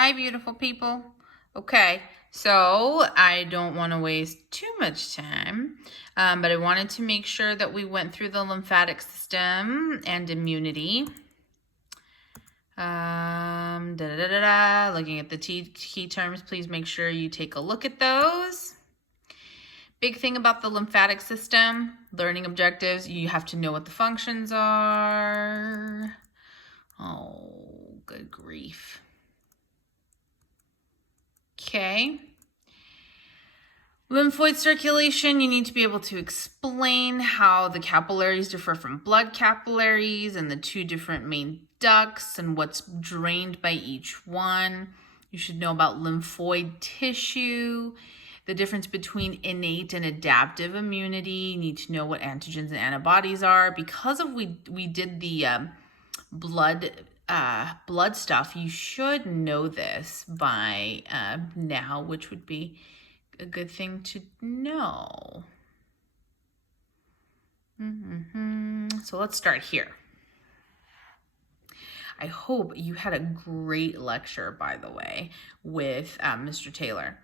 Hi, beautiful people. Okay, so I don't want to waste too much time, but I wanted to make sure that we went through the lymphatic system and immunity. Looking at the key terms, please make sure you take a look at those. Big thing about the lymphatic system, learning objectives, you have to know what the functions are. Oh, good grief. Okay. Lymphoid circulation, you need to be able to explain how the capillaries differ from blood capillaries and the two different main ducts and what's drained by each one. You should know about lymphoid tissue, the difference between innate and adaptive immunity. You need to know what antigens and antibodies are. Because of we did the blood stuff, you should know this by now, which would be a good thing to know. So let's start here. I hope you had a great lecture, by the way, with Mr. Taylor.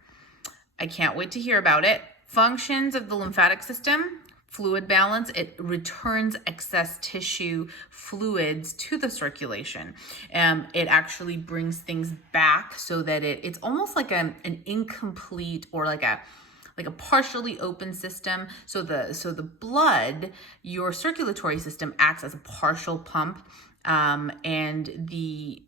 I can't wait to hear about it. Functions of the lymphatic system. Fluid balance, it returns excess tissue fluids to the circulation. It actually brings things back so that it's almost like an incomplete or like a partially open system. So the blood, your circulatory system acts as a partial pump, and the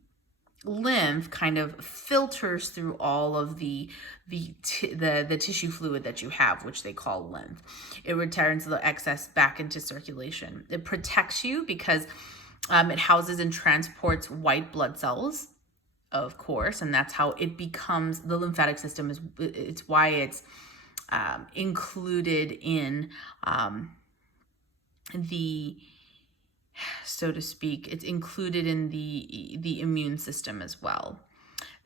lymph kind of filters through all of the tissue fluid that you have, which they call lymph. It returns the excess back into circulation. It protects you because it houses and transports white blood cells, of course, and that's how it becomes the lymphatic system. It's why it's included in so to speak, it's included in the immune system as well.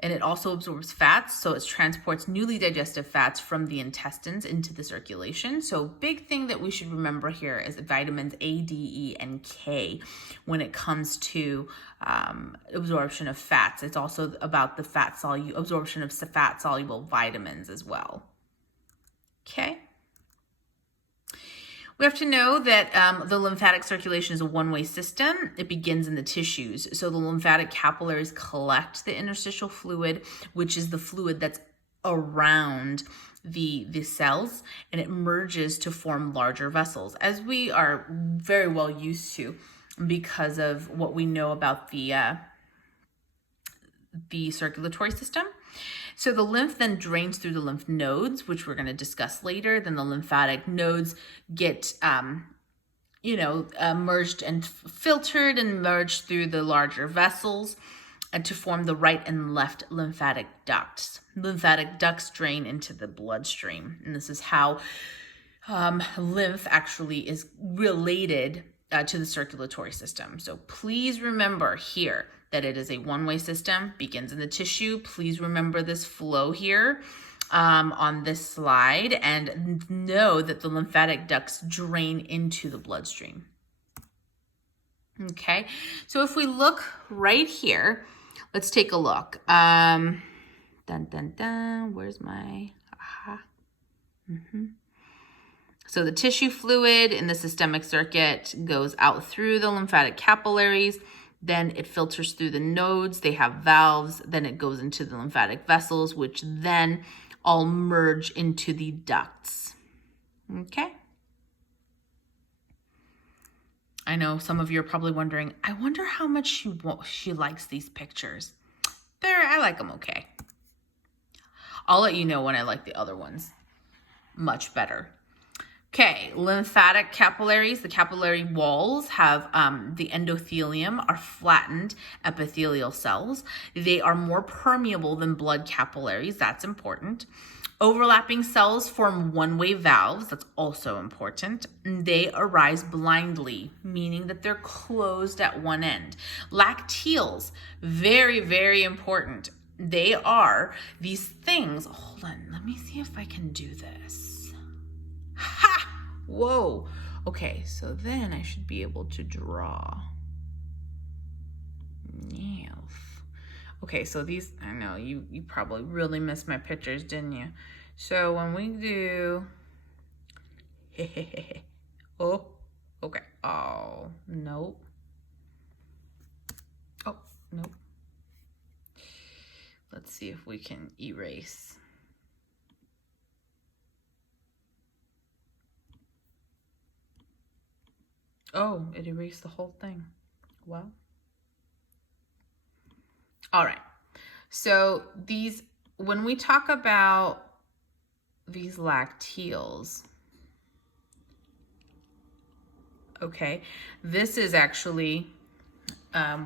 And it also absorbs fats, so it transports newly digested fats from the intestines into the circulation. So big thing that we should remember here is vitamins A, D, E, and K when it comes to absorption of fats. It's also about the absorption of fat-soluble vitamins as well. Okay. We have to know that the lymphatic circulation is a one-way system. It begins in the tissues. So the lymphatic capillaries collect the interstitial fluid, which is the fluid that's around the cells, and it merges to form larger vessels, as we are very well used to because of what we know about the circulatory system. So the lymph then drains through the lymph nodes, which we're going to discuss later. Then the lymphatic nodes get, merged and filtered and merged through the larger vessels to form the right and left lymphatic ducts. Lymphatic ducts drain into the bloodstream. And this is how lymph actually is related to the circulatory system. So please remember here that it is a one-way system, begins in the tissue. Please remember this flow here on this slide, and know that the lymphatic ducts drain into the bloodstream. Okay, so if we look right here, let's take a look. Where's my, So the tissue fluid in the systemic circuit goes out through the lymphatic capillaries. Then it filters through the nodes. They have valves. Then it goes into the lymphatic vessels, which then all merge into the ducts. Okay. I know some of you are probably wondering, I wonder how much she likes these pictures. I like them okay. I'll let you know when I like the other ones much better. Okay, lymphatic capillaries, the capillary walls have the endothelium are flattened epithelial cells. They are more permeable than blood capillaries. That's important. Overlapping cells form one-way valves. That's also important. They arise blindly, meaning that they're closed at one end. Lacteals, very, very important. They are these things. Hold on, let me see if I can do this. Ha! Whoa. Okay, so then I should be able to draw. Okay, so these, I know you probably really missed my pictures, didn't you? So when we do, oh, okay. Oh, nope. Oh, nope. Let's see if we can erase. Oh, it erased the whole thing. Well. All right. So these, when we talk about these lacteals, okay, this is actually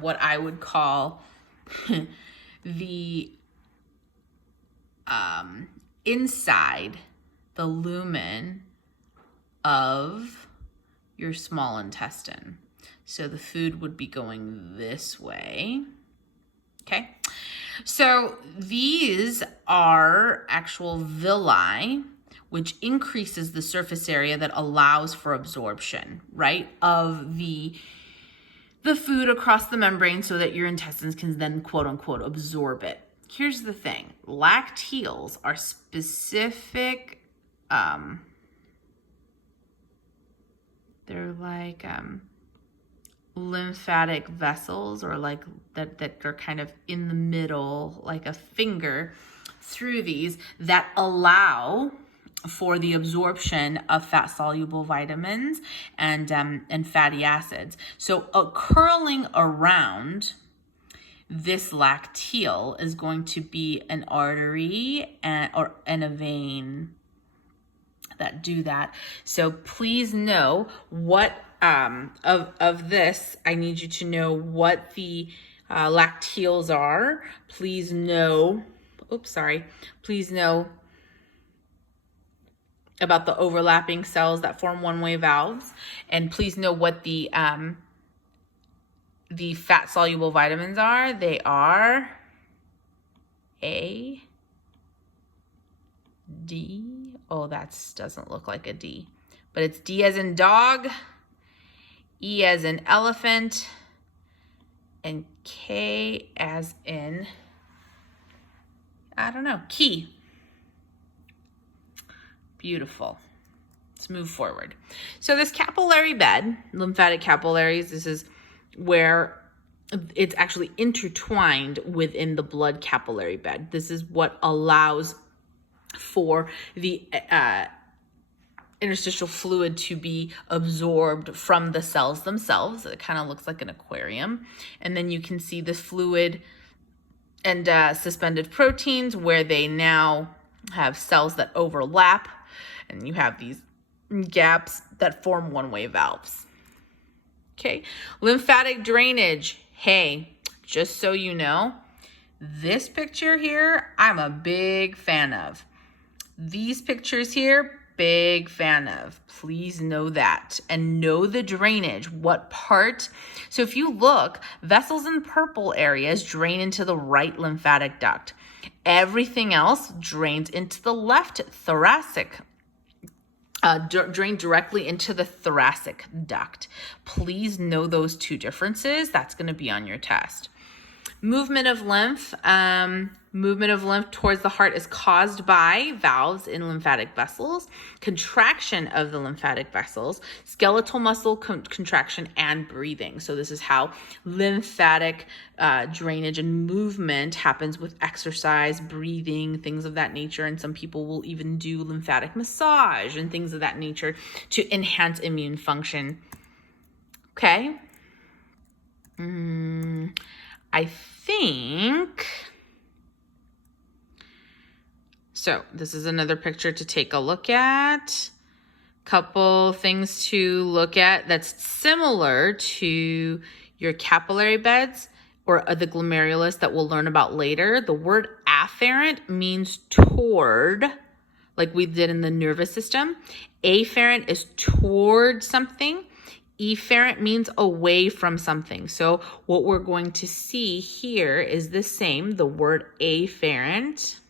what I would call the inside, the lumen of your small intestine. So the food would be going this way. Okay. So these are actual villi, which increases the surface area that allows for absorption, right, of the food across the membrane so that your intestines can then, quote unquote, absorb it. Here's the thing. Lacteals are specific, they're like lymphatic vessels, or like that are kind of in the middle, like a finger through these, that allow for the absorption of fat soluble vitamins and fatty acids. So curling around this lacteal is going to be an artery and a vein that do that. So please know what of this, I need you to know what the lacteals are. Please know, please know about the overlapping cells that form one-way valves, and please know what the fat soluble vitamins are. They are A, D. Oh, that doesn't look like a D, but it's D as in dog, E as in elephant, and K as in, I don't know, key. Beautiful. Let's move forward. So this capillary bed, lymphatic capillaries, this is where it's actually intertwined within the blood capillary bed. This is what allows for the interstitial fluid to be absorbed from the cells themselves. It kind of looks like an aquarium. And then you can see the fluid and suspended proteins where they now have cells that overlap, and you have these gaps that form one-way valves. Okay, lymphatic drainage. Hey, just so you know, this picture here, I'm a big fan of. These pictures here, big fan of. Please know that, and know the drainage, what part. So if you look, vessels in purple areas drain into the right lymphatic duct. Everything else drains into the left thoracic, drain directly into the thoracic duct. Please know those two differences. That's going to be on your test. Movement of lymph. Movement of lymph towards the heart is caused by valves in lymphatic vessels, contraction of the lymphatic vessels, skeletal muscle contraction, and breathing. So this is how lymphatic drainage and movement happens with exercise, breathing, things of that nature. And some people will even do lymphatic massage and things of that nature to enhance immune function. Okay. I think, so this is another picture to take a look at. Couple things to look at that's similar to your capillary beds or the glomerulus that we'll learn about later. The word afferent means toward, like we did in the nervous system. Afferent is toward something. Efferent means away from something. So what we're going to see here is the same, the word afferent.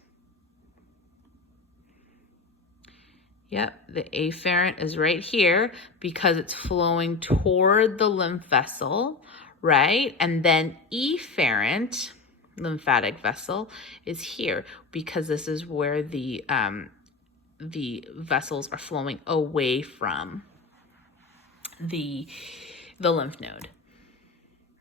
Yep, the afferent is right here because it's flowing toward the lymph vessel, right? And then efferent lymphatic vessel is here, because this is where the vessels are flowing away from the lymph node.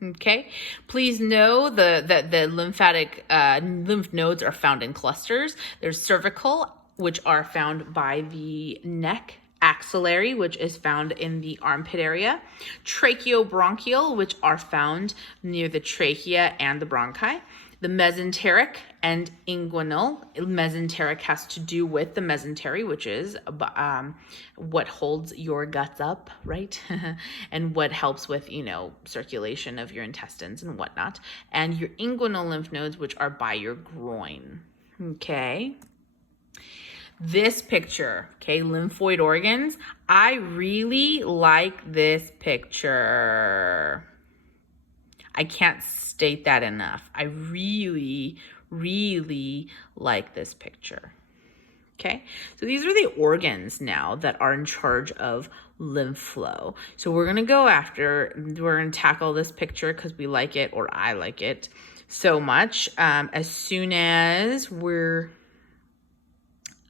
Okay, please know that the lymphatic lymph nodes are found in clusters. There's cervical, which are found by the neck, axillary, which is found in the armpit area, tracheobronchial, which are found near the trachea and the bronchi, the mesenteric and inguinal. Mesenteric has to do with the mesentery, which is what holds your guts up, right? And what helps with, circulation of your intestines and whatnot. And your inguinal lymph nodes, which are by your groin. Okay. This picture, okay, lymphoid organs. I really like this picture. I can't state that enough. I really, really like this picture. Okay, so these are the organs now that are in charge of lymph flow. So we're going to tackle this picture because we like it, or I like it so much. As soon as we're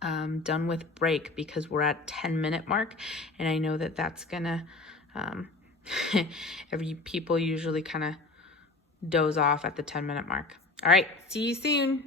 done with break, because we're at 10-minute mark, and I know that that's gonna people usually kind of doze off at the 10-minute mark. All right, see you soon.